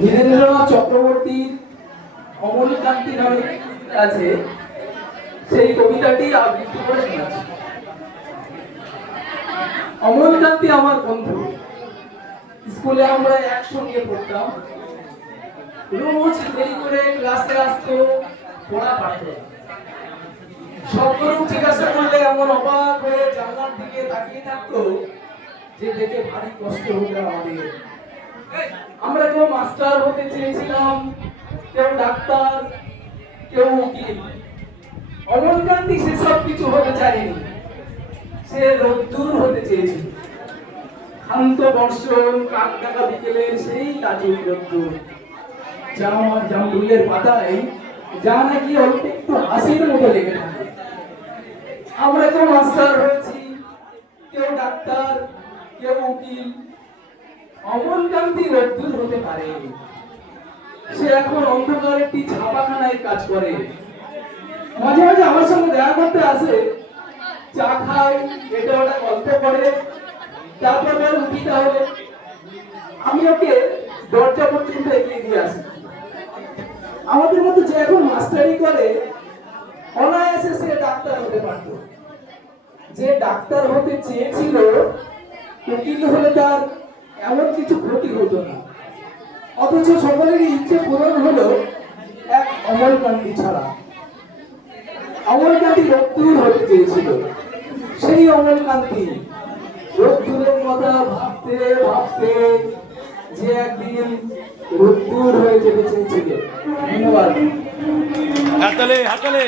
ধীরেন্দ্রনাথ চক্রবর্তীর অমলকান্তি নামে আছে, সেই কবিতাটি আবৃত্তি করে শোনাচ্ছি। অমলকান্তি আমার বন্ধু, স্কুলে আমরা একসঙ্গে পড়তাম। রোজ দেরি করে ক্লাসে আসতো, পড়া পাঠাতো। সবগুলো জিজ্ঞাসা করলে এমন অবাক হয়ে জানলার দিকে তাকিয়ে থাকতো যে দেখে ভারী কষ্ট হতো আমাদের। আমরা কেউ মাস্টার হতে চেয়েছিলাম, কেউ ডাক্তার, কেউ উকিল। অমলকান্তি সেসব কিছু হতে চায়নি, সে রোদ্দুর হতে চেয়েছিল। শান্ত বর্ষণ, কাক ডাকা বিকেলের সেই কাজের রোদ্দুর, জামরুলের পাতায় যা নাকি অল্প একটু হাসির মতো লেগে থাকে। আমরা কেউ মাস্টার হয়েছি, কেউ ডাক্তার, কেউ উকিল। অমলকান্তি রোদ্দুর হতে পারে, সে এখন অন্ধকার একটি ছাপাখানায় কাজ করে। মাঝে মাঝে আমার সঙ্গে দেখা করতে আসে, চা খায়, এটা ওটা গল্প করে, তারপর বলে উঠি তাহলে। আমি ওকে দরজা পর্যন্ত এগিয়ে দিয়ে আসি। আমাদের মতো যে এখন মাস্টারি করে, অনায়াসে সে ডাক্তার হতে পারত। যে ডাক্তার হতে চেয়েছিল, উকিল হলে তার এমন কিছু ক্ষতি হতো না। অথচ সকলেরই ইচ্ছে পূরণ হলো এক অমলকান্তি ছাড়া। অমলকান্তি রোদ্দুর হতে চেয়েছিল, সেই অমলকান্তি রোদ্দুরের কথা ভাবতে ভাবতে যে একদিন রোদ্দুর হয়ে যেতে চেয়েছিল। ধন্যবাদ। হাততালি হাততালি।